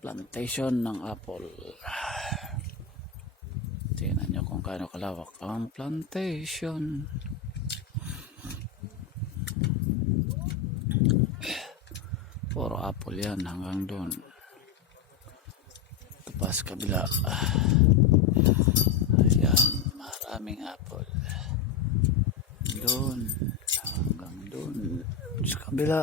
Plantation ng apple. Tingnan nyo kung gaano kalawak ang plantation. Puro apple yan hanggang doon. Tapos kabila. Ayan, maraming apple. Doon hanggang doon sa kabila.